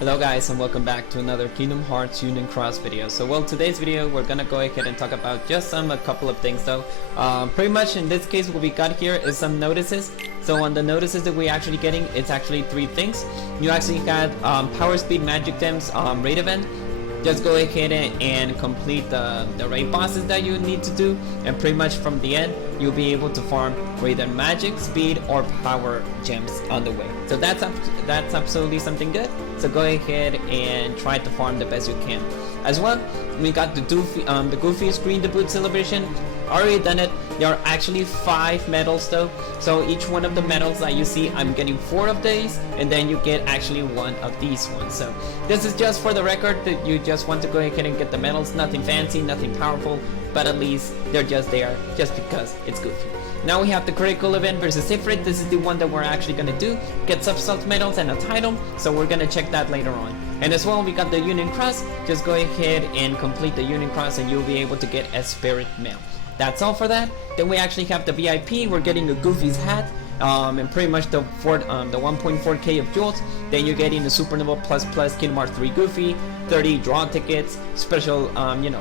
Hello guys, and welcome back to another Kingdom Hearts Union Cross video. So today's video we're gonna go ahead and talk about just a couple of things though. Pretty much in this case what we got here is some notices. So on the notices that we're actually getting, it's actually three things. You actually got Power Speed Magic Gems raid event. Just go ahead and complete the raid bosses that you need to do, and pretty much from the end you'll be able to farm either magic, speed, or power gems on the way. So that's absolutely something good. So go ahead and try to farm the best you can. As well, we got the Goofy Screen Debut Celebration. Already done it. There are actually 5 medals though, so each one of the medals that you see, I'm getting 4 of these, and then you get actually 1 of these ones. So this is just for the record that you just want to go ahead and get the medals. Nothing fancy, nothing powerful, but at least they're just there just because it's Goofy. Now we have the critical event versus Ifrit. This is the one that we're actually gonna do. Get subsalt medals and a title, so we're gonna check that later on. And as well, we got the Union Cross. Just go ahead and complete the Union Cross and you'll be able to get a spirit mail. That's all for that. Then we actually have the VIP. We're getting a Goofy's hat, and pretty much the 1.4k of jewels. Then you're getting the Supernova plus Kingdom Hearts 3 Goofy, 30 draw tickets, special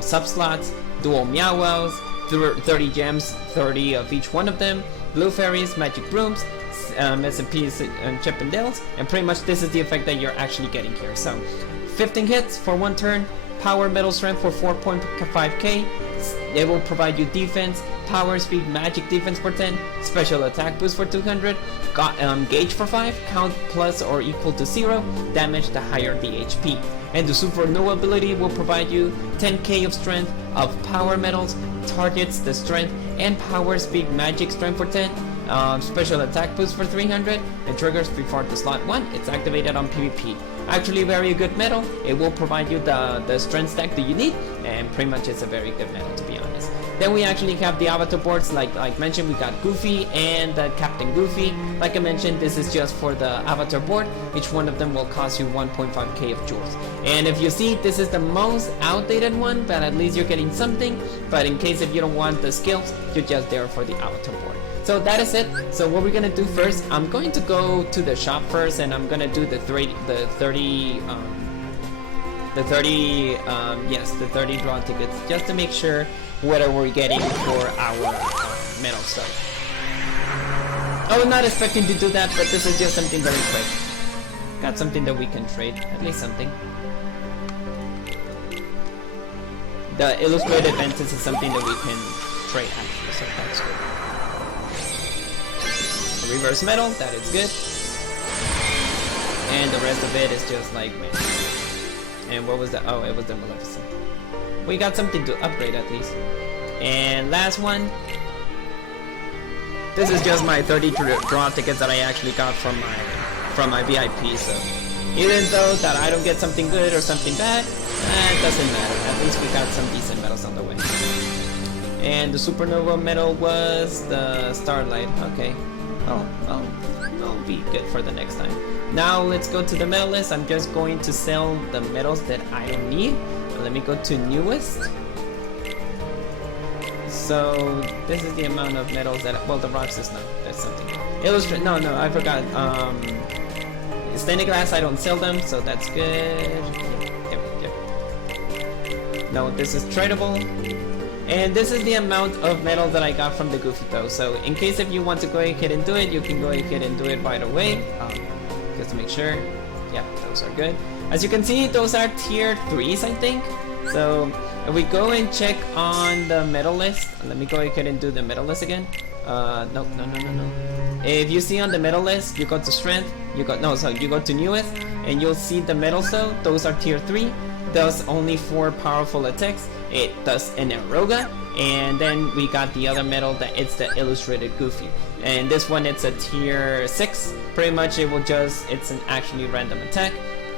sub slots, dual Meow Wows, 30 gems, 30 of each one of them, blue fairies, magic brooms, SMPs and Chippendales, and pretty much this is the effect that you're actually getting here. So 15 hits for 1 turn, power metal strength for 4.5k. They will provide you defense, power, speed, magic defense for 10, special attack boost for 200, gauge for 5, count plus or equal to 0, damage the higher the HP. And the Supernova ability will provide you 10k of strength of power metals, targets the strength and power, speed, magic strength for 10, special attack boost for 300, and triggers before the slot 1. It's activated on PvP. Actually very good metal. It will provide you the strength stack that you need, and pretty much it's a very good metal, to be honest. Then we actually have the avatar boards. Like mentioned, we got Goofy and Captain Goofy. Like I mentioned, this is just for the avatar board. Each one of them will cost you 1.5k of jewels. And if you see, this is the most outdated one, but at least you're getting something. But in case if you don't want the skills, you're just there for the avatar board. So that is it. So what we're gonna do first, I'm going to go to the shop first, and I'm gonna do the 30 draw tickets, just to make sure what are we getting for our metal stuff. I was not expecting to do that, but this is just something very quick. Got something that we can trade, at least something. The illustrated Ventus is something that we can trade actually, so that's good. Reverse metal, that is good. And the rest of it is just like, man. And what was that? Oh, it was the Maleficent. We got something to upgrade at least. And last one. This is just my 30 draw tickets that I actually got from my VIP. So even though that I don't get something good or something bad, it doesn't matter. At least we got some decent medals on the way. And the Supernova medal was the Starlight. Okay. Oh, that'll be good for the next time. Now let's go to the medal list. I'm just going to sell the medals that I don't need. Let me go to newest. So this is the amount of medals that, well, the rocks is not, that's something. Illustrate, no, I forgot. Stained glass, I don't sell them, so that's good. Yep. No, this is tradable. And this is the amount of metal that I got from the Goofy though. So in case if you want to go ahead and do it, you can go ahead and do it right away. Just to make sure. Yeah, those are good. As you can see, those are tier 3s, I think. So if we go and check on the medal list, let me go ahead and do the medal list again. No. If you see on the medal list, you go to strength, you go to newest, and you'll see the medals though. Those are tier 3. Does only 4 powerful attacks. It does an Aroga, and then we got the other medal that it's the illustrated Goofy. And this one, it's a tier 6. Pretty much it's an actually random attack.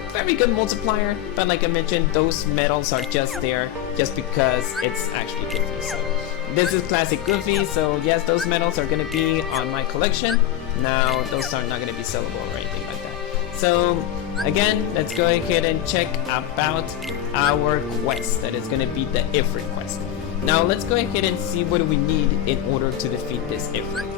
Very good multiplier, but like I mentioned, those medals are just there just because it's actually Goofy. So this is classic Goofy, so yes, those medals are gonna be on my collection. Now those are not gonna be sellable or anything like that. So again, let's go ahead and check about our quest. That is going to be the Ifrit quest. Now let's go ahead and see what we need in order to defeat this Ifrit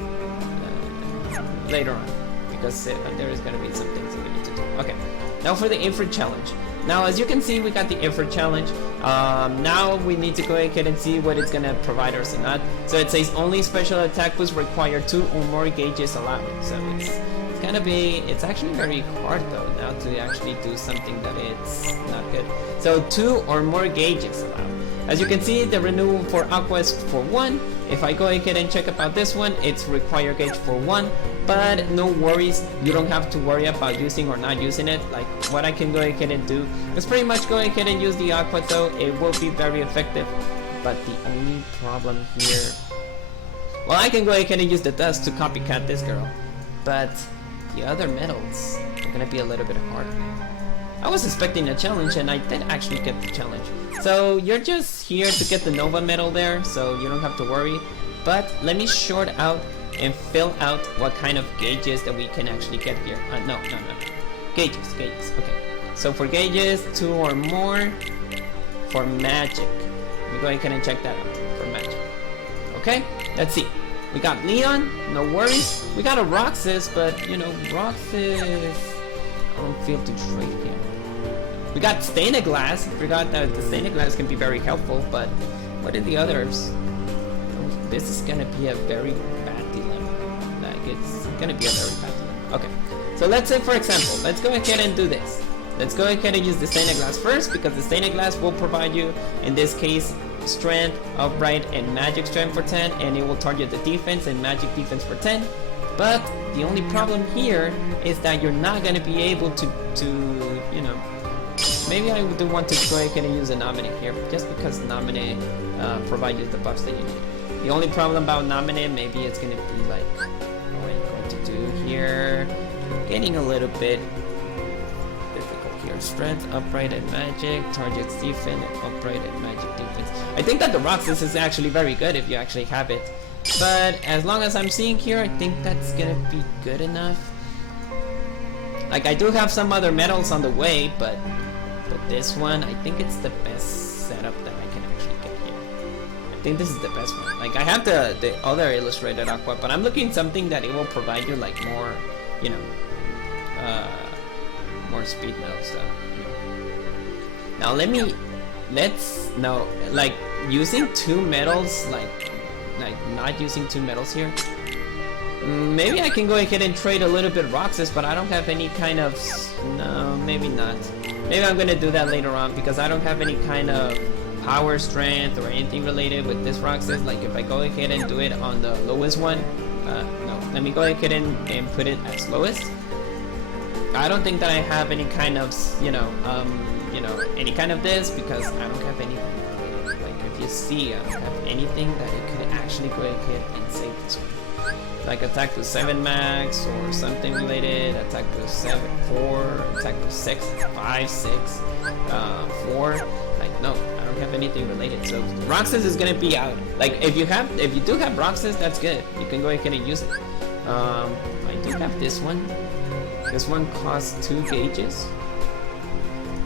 later on, because there is going to be some things that we need to do. Okay, Now for the Ifrit challenge. Now as you can see, we got the Ifrit challenge. Now we need to go ahead and see what it's gonna provide us or not. So it says only special attack boosts require 2 or more gauges allowed. So it's actually very hard though now to actually do something that it's not good. So 2 or more gauges allowed. As you can see, the renewal for Aqua is for 1. If I go ahead and check about this one, it's require gauge for 1. But no worries, you don't have to worry about using or not using it. Like what I can go ahead and do is pretty much go ahead and use the Aqua though. It will be very effective. But the only problem here, well, I can go ahead and use the dust to copycat this girl. But the other metals are gonna be a little bit hard. I was expecting a challenge and I did actually get the challenge. So you're just here to get the Nova medal there, so you don't have to worry. But let me short out and fill out what kind of gauges that we can actually get here. No. Gauges, okay. So for gauges, 2 or more for magic. Let me go ahead and check that out for magic. Okay, let's see. We got Leon, no worries. We got a Roxas, but you know, Roxas, I don't feel to trade him. We got Stained Glass. Forgot that the Stained Glass can be very helpful, but what are the others? Oh, this is gonna be a very bad dilemma. Like it's gonna be a very bad dilemma. Okay, so let's say for example, let's go ahead and do this. Let's go ahead and use the Stained Glass first, because the Stained Glass will provide you, in this case, strength, upright, and magic strength for 10, and it will target the defense and magic defense for 10. But the only problem here is that you're not gonna be able to you know, maybe I do want to go ahead and use a Nominee here, just because Nominee provides you the buffs that you need. The only problem about Nominee, maybe it's gonna be like, what I'm going to do here, getting a little bit difficult here. Strength, upright, and magic, targets defense, and upright, and magic defense. I think that the Roxas is actually very good if you actually have it. But as long as I'm seeing here, I think that's gonna be good enough. Like I do have some other medals on the way, but this one, I think it's the best setup that I can actually get here. I think this is the best one. Like I have the other illustrated Aqua, but I'm looking something that it will provide you like more, you know, more speed medals stuff. Now let's like using 2 medals, like not using 2 medals here. Maybe I can go ahead and trade a little bit Roxas, but I don't have any kind of, no, maybe not. Maybe I'm gonna do that later on, because I don't have any kind of power, strength, or anything related with this Roxas. Like if I go ahead and do it on the lowest one, no, let me go ahead and put it as lowest. I don't think that I have any kind of, you know, any kind of this, because I don't have anything. Like if you see, I don't have anything that it could actually go ahead and save this one. Like attack to 7 max or something related, attack to 4, attack to 6, 5, 6, 4. Like no, I don't have anything related. So Roxas is gonna be out. Like if you do have Roxas, that's good. You can go ahead and use it. I do have this one. This one costs 2 gauges.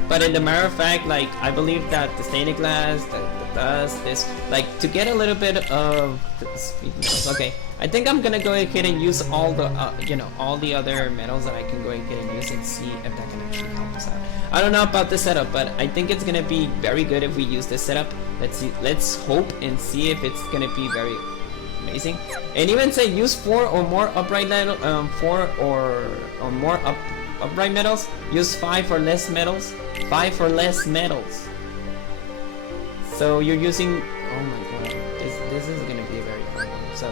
But in the matter of fact, like I believe that the Stained Glass, the dust, this, like to get a little bit of the speed medals. Okay, I think I'm gonna go ahead and use all the, all the other medals that I can go ahead and use and see if that can actually help us out. I don't know about the setup, but I think it's gonna be very good if we use this setup. Let's see. Let's hope and see if it's gonna be very amazing. And even say use 4 or more upright medals, 4 or more upright medals. Use 5 or less medals. 5 or less medals. So you're using, oh my god, this is gonna be a very hard one. So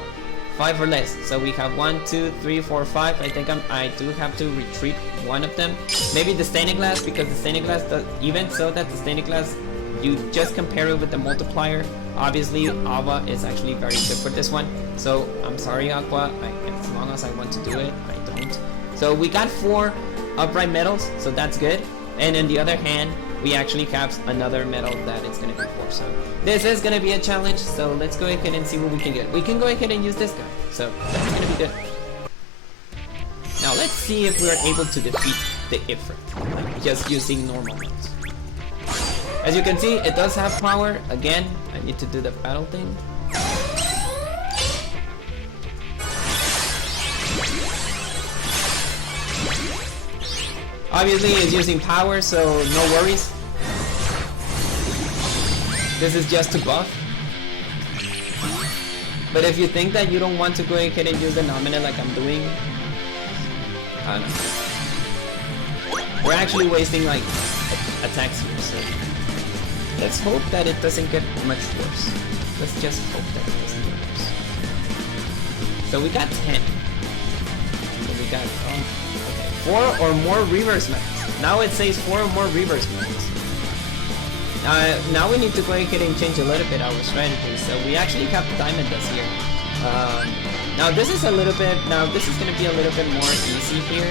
5 or less. So we have 1, 2, 3, 4, 5. I think I do have to retreat one of them. Maybe the Stained Glass, because the Stained Glass does, even so that the Stained Glass, you just compare it with the multiplier. Obviously, Ava is actually very good for this one. So I'm sorry, Aqua. As long as I want to do it, I don't. So we got 4 upright medals, so that's good. And on the other hand, we actually have another medal that it's going to be 4. So this is going to be a challenge. So let's go ahead and see what we can get. We can go ahead and use this guy. So that's going to be good. Now let's see if we're able to defeat the Ifrit, just using normal ones. As you can see, it does have power. Again, I need to do the battle thing. Obviously it's using power, so no worries. This is just to buff. But if you think that you don't want to go ahead and use the nominate like I'm doing, I don't know. We're actually wasting like attacks here, so let's hope that it doesn't get much worse. Let's just hope that it doesn't get worse. So we got 10. So we got okay, 4 or more reverse metals. Now it says 4 or more reverse metals. Now we need to go ahead and change a little bit our strategy. So we actually have diamond dust here. Now this is a little bit. Now this is going to be a little bit more easy here,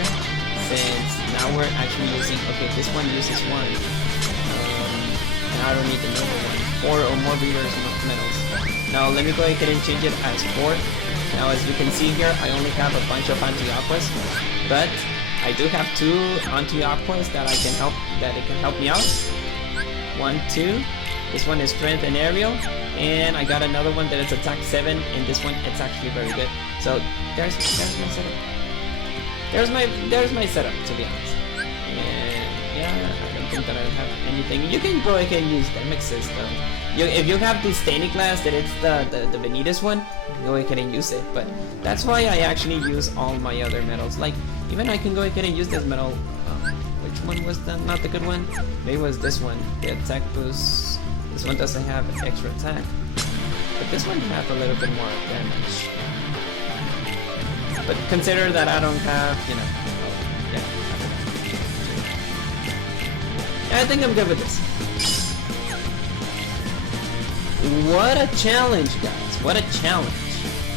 since now we're actually using. Okay, this one uses 1, and I don't need the number 1. 4 or more reverse metals. Now let me go ahead and change it as 4. Now as you can see here, I only have a bunch of anti-aquas, but I do have 2 anti-aquas that I can help. That it can help me out. 1, 2. This one is strength and aerial, and I got another one that is attack 7, and this one it's actually very good. So there's my setup. There's my setup, to be honest. And yeah, I don't think that I have anything. You can go ahead and use the mixes though. If you have the stained glass, that it's the Vanitas one, go ahead and use it. But that's why I actually use all my other metals. Like even I can go ahead and use this metal. Which one was not the good one? Maybe it was this one. The attack boost. This one doesn't have extra attack, but this one has a little bit more damage. But consider that I don't have, you know. Yeah, I think I'm good with this. What a challenge, guys! What a challenge!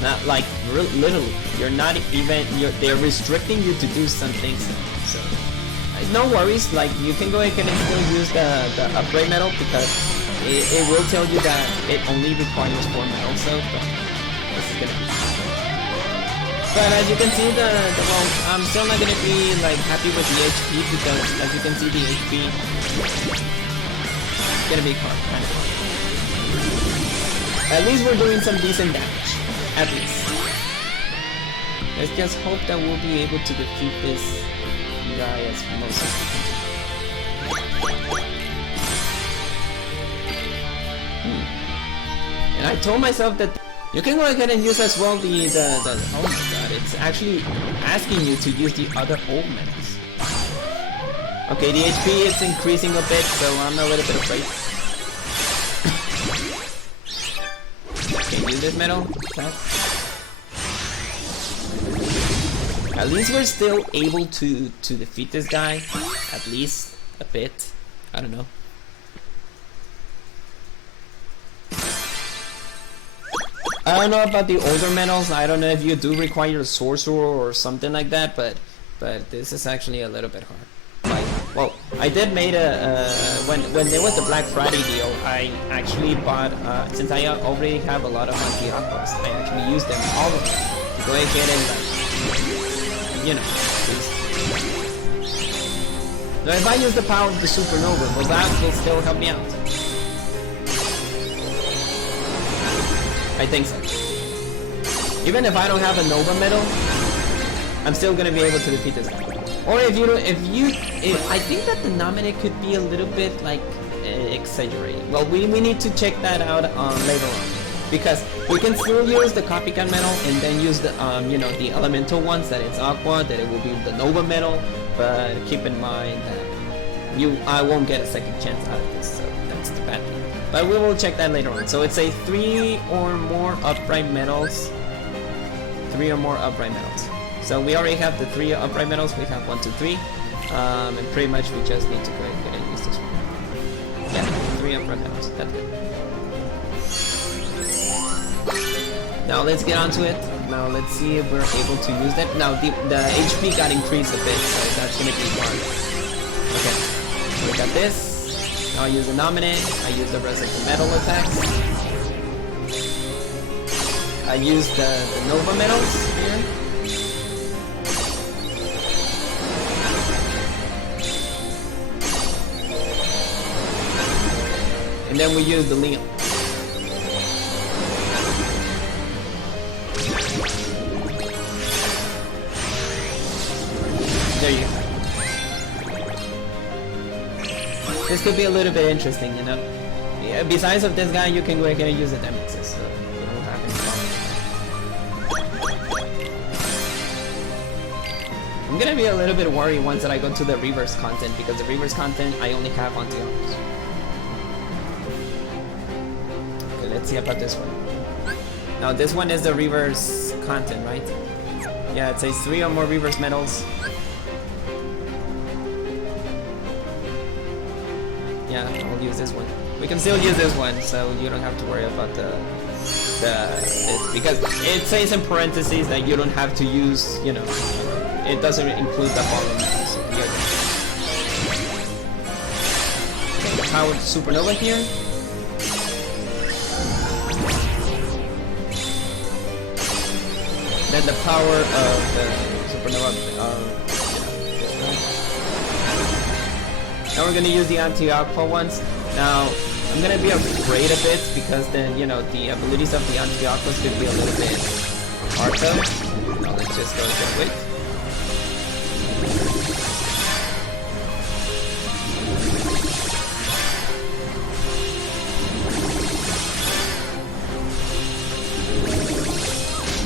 Not like literally, you're not even. They're restricting you to do some things. So. No worries, like you can go ahead and still use the upgrade metal, because it will tell you that it only requires 4 metals, so but this is gonna be. But as you can see, well, I'm still not gonna be like happy with the HP, because as you can see, the HP is gonna be hard, kind of hard. At least we're doing some decent damage, at least. Let's just hope that we'll be able to defeat this guy as most of And I told myself that you can go ahead and use as well the oh my god, it's actually asking you to use the other old metals. Okay, the HP is increasing a bit, so I'm a little bit afraid. Can use this metal? At least we're still able to defeat this guy, at least a bit. I don't know. I don't know about the older metals. I don't know if you do require a sorcerer or something like that, but this is actually a little bit hard. Like, well, I did made when there was the Black Friday deal, I actually bought since I already have a lot of anti-aquas, I actually used them, all of them, to go ahead and like, you know, so if I use the power of the supernova, well, that will still help me out. I think so. Even if I don't have a Nova medal, I'm still gonna be able to defeat this guy. Or I think that the nominate could be a little bit like exaggerated. Well, we need to check that out later on. Because we can still use the copycat metal and then use the you know, the elemental ones, that it's aqua, that it will be the Nova metal, but keep in mind that I won't get a second chance out of this, so that's the bad thing. But we will check that later on. So it's a 3 or more upright metals. 3 or more upright metals. So we already have the 3 upright metals. We have 1, 2, 3, and pretty much we just need to go ahead and use this one. Yeah, 3 upright metals. That's good. Now let's get onto it. Now let's see if we're able to use that. Now the HP got increased a bit, so that's gonna be hard. Okay, so we got this. Now I use the nominate. I use the rest of the metal attacks. I use the Nova metals here. And then we use the Leon. There you go. this could be a little bit interesting, you know. Yeah, besides of this guy, you can go ahead and use the damages, so you don't have any problem. I'm gonna be a little bit worried once that I go to the reverse content, because the reverse content I only have anti-armors. Okay, let's see about this one. Now this one is the reverse content, right? Yeah, it says 3 or more reverse medals. Yeah, I'll use this one. We can still use this one, so you don't have to worry about this, because it says in parentheses that you don't have to use, you know, it doesn't include the following medals. So okay, powered supernova here. Then the power of the supernova. Now we're gonna use the anti-aqua ones. Now I'm gonna be afraid a bit because then, you know, the abilities of the anti-aquas could be a little bit hard though. Now let's just go that way.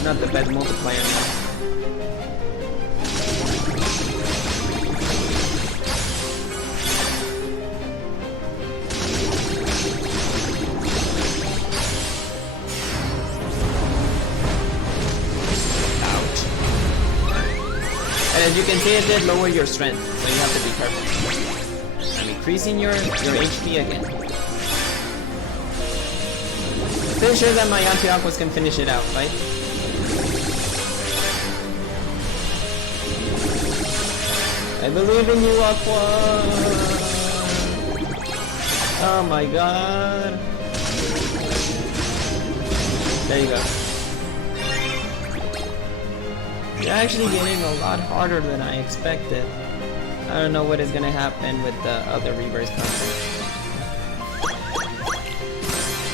Not the best multiplier now. And as you can see, it did lower your strength, so you have to be careful. I'm increasing your HP again. Pretty sure that my anti-aquas can finish it out, right? I believe in you, Aqua! Oh my god! There you go. You're actually getting a lot harder than I expected. I don't know what is gonna happen with the other reverse content.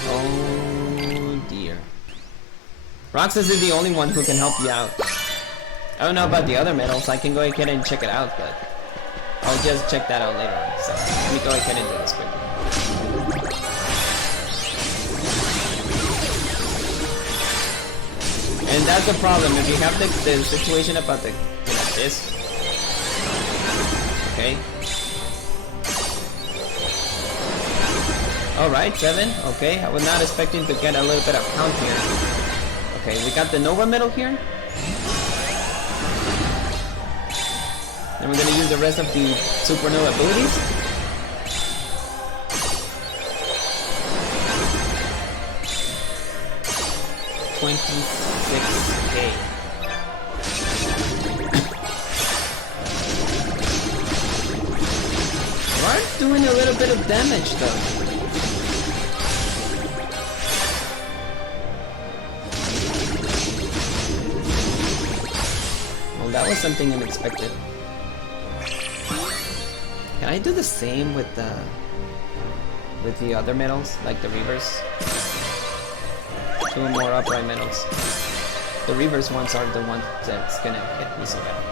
Oh dear. Roxas is the only one who can help you out. I don't know about the other medals. I can go ahead and check it out, but I'll just check that out later on. So let me go ahead and do this quickly. And that's the problem. If you have the situation about the, you know, this. Okay. Alright, 7. Okay, I was not expecting to get a little bit of count here. Okay, we got the Nova medal here. Then we're gonna use the rest of the supernova abilities. $26K. We're doing a little bit of damage though. Well, that was something unexpected. Can I do the same with the other medals, like the reverse? 2 more upright medals. The reverse ones are the ones that's gonna hit me so bad.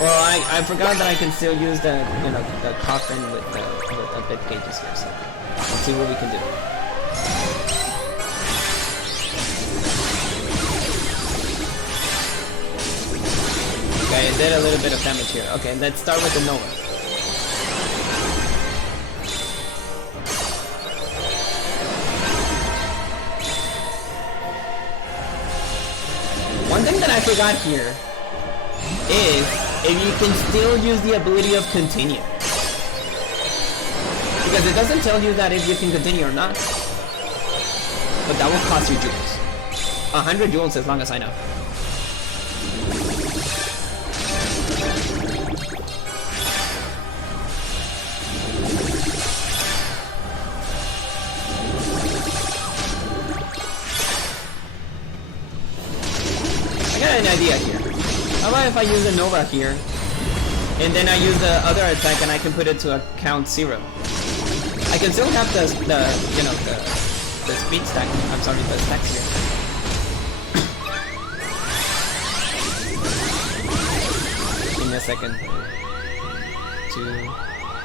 Well, I forgot that I can still use the, you know, the coffin with the bit cages here. So let's see what we can do. Okay, it did a little bit of damage here. Okay, let's start with the Nova. One thing that I forgot here is if you can still use the ability of continue. Because it doesn't tell you that if you can continue or not. But that will cost you jewels. 100 jewels as long as I know. I got an idea here. How about if I use a Nova here, and then I use the other attack and I can put it to a count 0. I can still have the you know, the speed stack. I'm sorry, the stacks here. Give me a second. 2,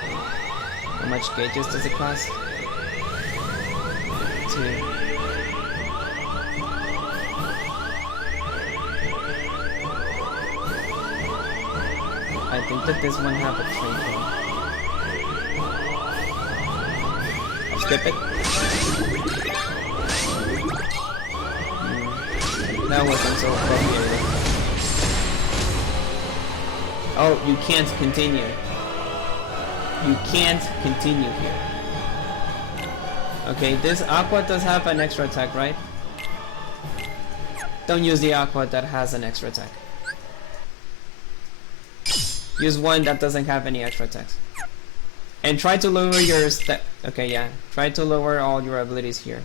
How much gauges does it cost? 2. I think that this one have a trinket. I'll skip it. That wasn't so complicated. Oh, you can't continue. You can't continue here. Okay, this aqua does have an extra attack, right? Don't use the aqua that has an extra attack. Use one that doesn't have any extra attacks. And try to lower your okay, yeah. Try to lower all your abilities here.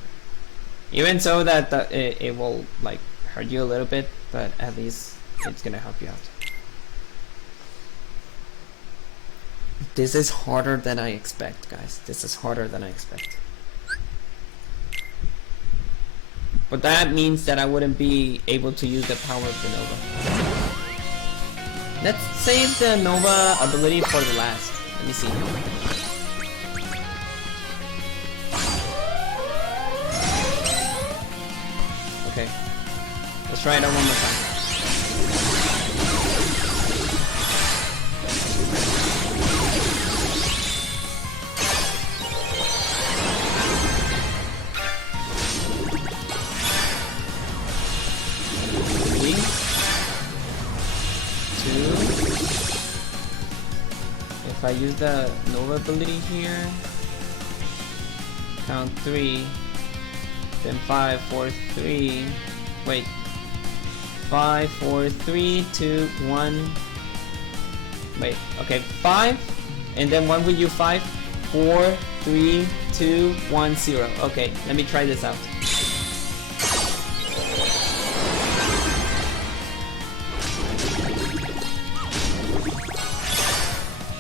Even so that it will like hurt you a little bit, but at least it's gonna help you out. This is harder than I expect, guys. This is harder than I expect. But that means that I wouldn't be able to use the power of the Nova. Let's save the Nova ability for the last. Let me see. Okay. Let's try it out one more time. If I use the Nova ability here, count 3, then 5, 4, 3, wait, 5, 4, 3, 2, 1, wait, okay, 5, and then when will you 5, 4, 3, 2, 1, 0, okay, let me try this out.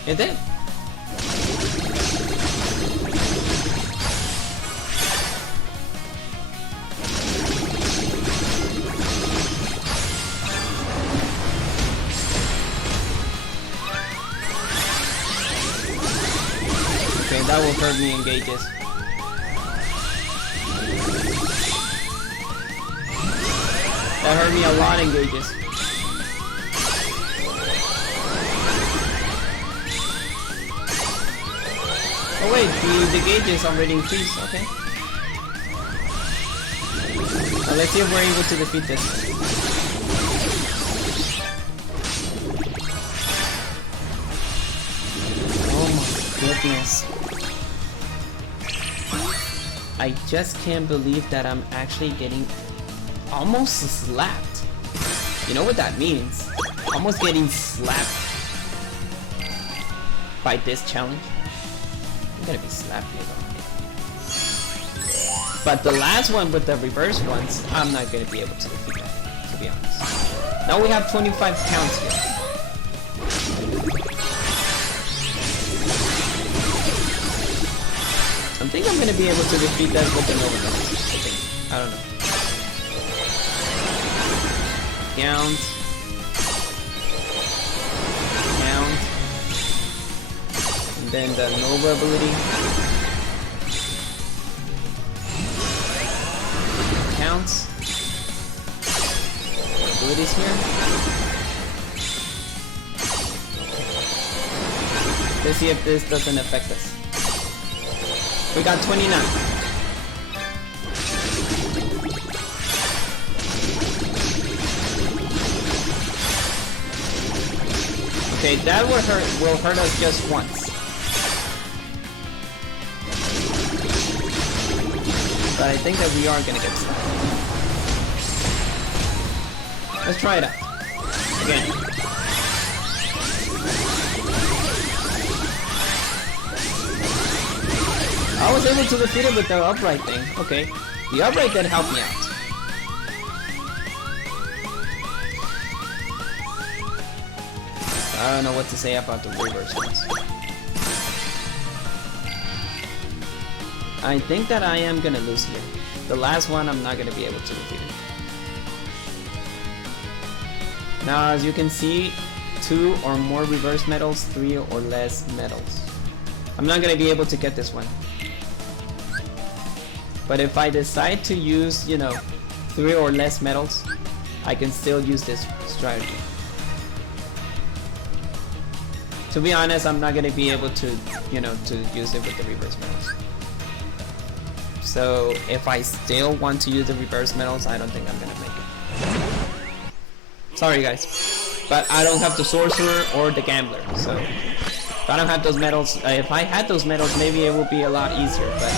It did. Okay, that will hurt me in gauges. That hurt me a lot in gauges. Oh wait, the gauge is already increased, okay. Let's see if we're able to defeat this. Oh my goodness. I just can't believe that I'm actually getting almost slapped. You know what that means? Almost getting slapped by this challenge. I'm gonna be slapping it on it. But the last one with the reverse ones, I'm not gonna be able to defeat that, to be honest. Now we have 25 counts here. I think I'm gonna be able to defeat that with the Nova Guns. I think. I don't know. Count. Then the Nova ability. Counts. Abilities here. Let's see if this doesn't affect us. We got 29. Okay, that will hurt us just once. But I think that we are gonna get stuck. Let's try it out. Again. I was able to defeat it with the upright thing. Okay. The upright did help me out. I don't know what to say about the reverse ones. I think that I am gonna lose here. The last one, I'm not gonna be able to defeat it. Now, as you can see, 2 or more reverse medals, 3 or less medals. I'm not gonna be able to get this one. But if I decide to use, you know, 3 or less medals, I can still use this strategy. To be honest, I'm not gonna be able to, you know, to use it with the reverse medals. So if I still want to use the reverse medals, I don't think I'm gonna make it. Sorry guys, but I don't have the sorcerer or the gambler, so if I don't have those medals, if I had those medals, maybe it would be a lot easier, but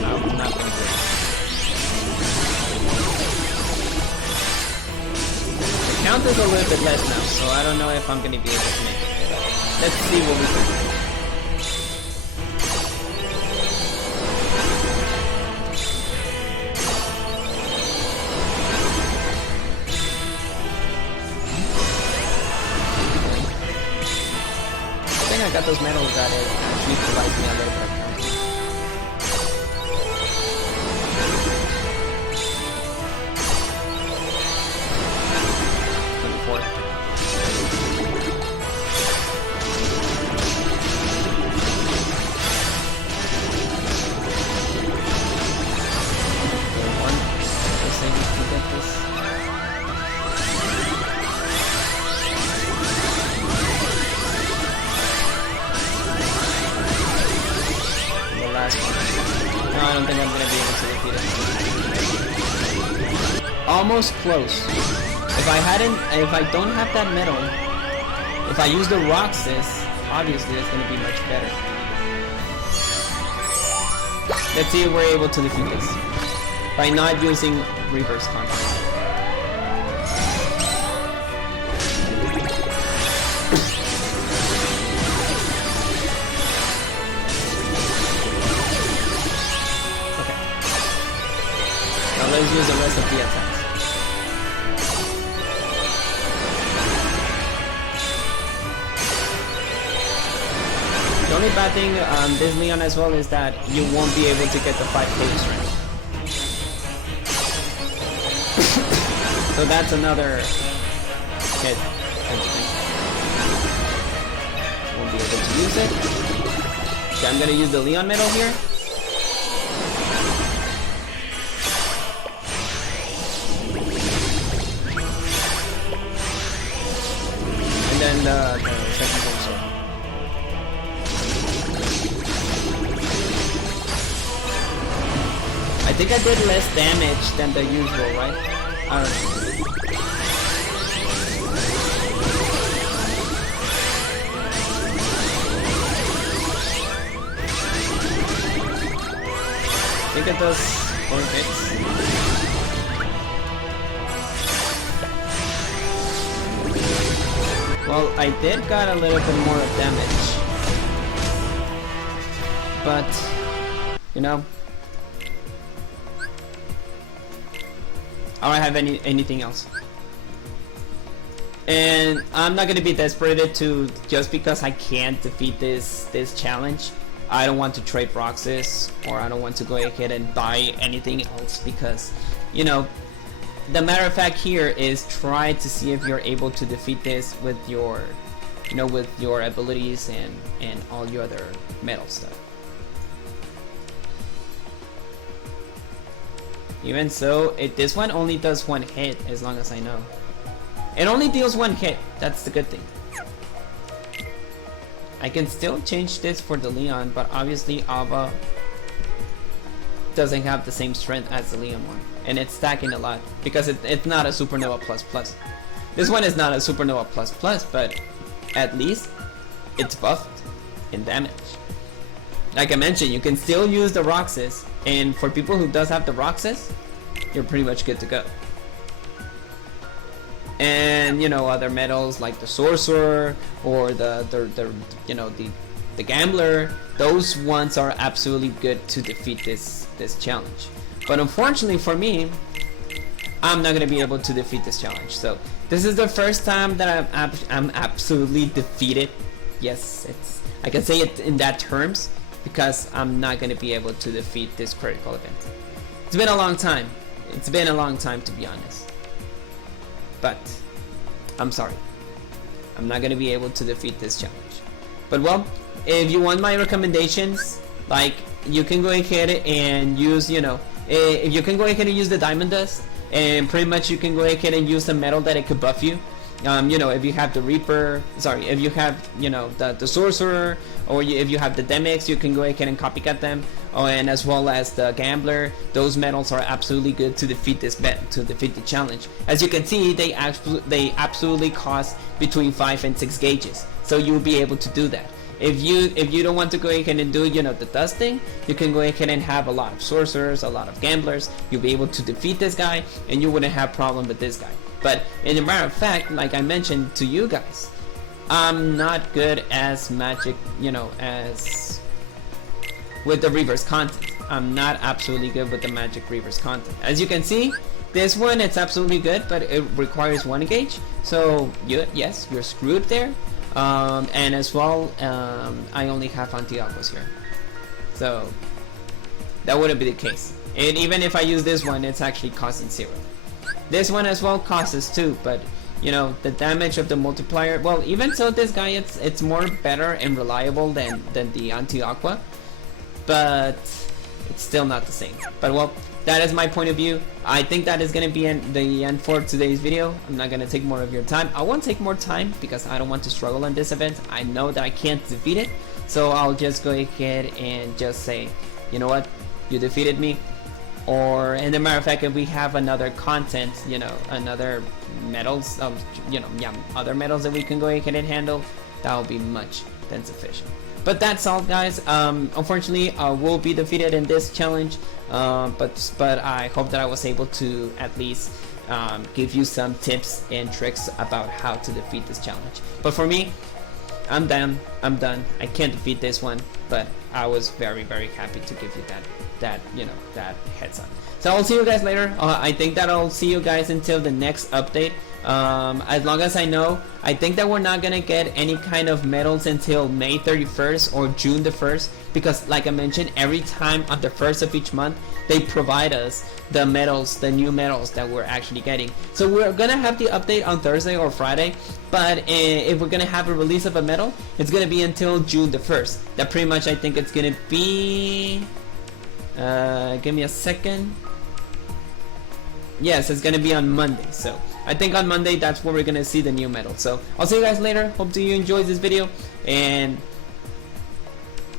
no, I'm not gonna do it. The count is a little bit less now, so I don't know if I'm gonna be able to make it, but let's see what we can do. I got those medals that it actually provides me a little bit of counter. I don't think I'm gonna be able to defeat it. Almost close. If I don't have that medal, if I use the Roxas, obviously it's gonna be much better. Let's see if we're able to defeat this by not using reverse combat. Let's use the rest of the attacks. The only bad thing on this Leon as well is that you won't be able to get the 5k strength. So that's another hit. Won't be able to use it. Okay, I'm gonna use the Leon medal here. And the second torso. I think I did less damage than the usual, right? I don't know. I think it does 4 hits. Well, I did got a little bit more damage, but you know, I don't have anything else, and I'm not gonna be desperate to just because I can't defeat this challenge. I don't want to trade Roxas, or I don't want to go ahead and buy anything else because, you know. The matter of fact here is try to see if you're able to defeat this with your, you know, with your abilities and all your other metal stuff. Even so, this one only does 1 hit as long as I know. It only deals 1 hit, that's the good thing. I can still change this for the Leon, but obviously Ava doesn't have the same strength as the Leon one. And it's stacking a lot because it's not a Supernova plus plus. This one is not a Supernova plus plus, but at least it's buffed in damage. Like I mentioned, you can still use the Roxas, and for people who does have the Roxas, you're pretty much good to go. And you know, other medals like the sorcerer or the gambler, those ones are absolutely good to defeat this challenge. But unfortunately for me, I'm not gonna be able to defeat this challenge. So this is the first time that I'm absolutely defeated. Yes, I can say it in that terms because I'm not gonna be able to defeat this critical event. It's been a long time. It's been a long time, to be honest. But I'm sorry. I'm not gonna be able to defeat this challenge. But well, if you want my recommendations, like, you can go ahead and use, you know, if you can go ahead and use the diamond dust, and pretty much you can go ahead and use the metal that it could buff you. You know, if you have the Reaper, sorry, if you have, you know, the sorcerer, or if you have the Demix, you can go ahead and copycat them. Oh, and as well as the gambler, those medals are absolutely good to defeat this to defeat the challenge. As you can see, they absolutely cost between 5 and 6 gauges, so you'll be able to do that. If you don't want to go ahead and do, you know, the dusting, you can go ahead and have a lot of sorcerers, a lot of gamblers. You'll be able to defeat this guy, and you wouldn't have problem with this guy. But in a matter of fact, like I mentioned to you guys, I'm not good as magic, you know, as with the reverse content. I'm not absolutely good with the magic reverse content. As you can see, this one, it's absolutely good, but it requires 1 gauge. So yes, you're screwed there. And as well, I only have anti-aquas here, so that wouldn't be the case. And even if I use this one, it's actually costing 0. This one as well costs 2, but you know, the damage of the multiplier, well, even so, this guy, it's more better and reliable than the anti-aqua, but it's still not the same. But well, that is my point of view. I think that is going to be the end for today's video. I'm not going to take more of your time. I won't take more time because I don't want to struggle on this event. I know that I can't defeat it, so I'll just go ahead and just say, you know what, you defeated me. Or, in a matter of fact, if we have another content, you know, another medals, you know, yeah, other medals that we can go ahead and handle, that will be much than sufficient. But that's all, guys. Unfortunately, I will be defeated in this challenge, but I hope that I was able to at least give you some tips and tricks about how to defeat this challenge. But for me, I'm done. I can't defeat this one, but I was very, very happy to give you that you know, that heads up. So I'll see you guys later. I think that I'll see you guys until the next update. As long as I know, I think that we're not gonna get any kind of medals until May 31st or June the 1st, because like I mentioned, every time on the 1st of each month they provide us the medals, the new medals that we're actually getting. So we're gonna have the update on Thursday or Friday, but if we're gonna have a release of a medal, it's gonna be until June the 1st. That pretty much, I think it's gonna be, give me a second. Yes, it's gonna be on Monday, so I think on Monday that's where we're gonna see the new medal. So I'll see you guys later. Hope that you enjoyed this video, and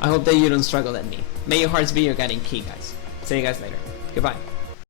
I hope that you don't struggle at me. May your hearts be your guiding key, guys. See you guys later. Goodbye.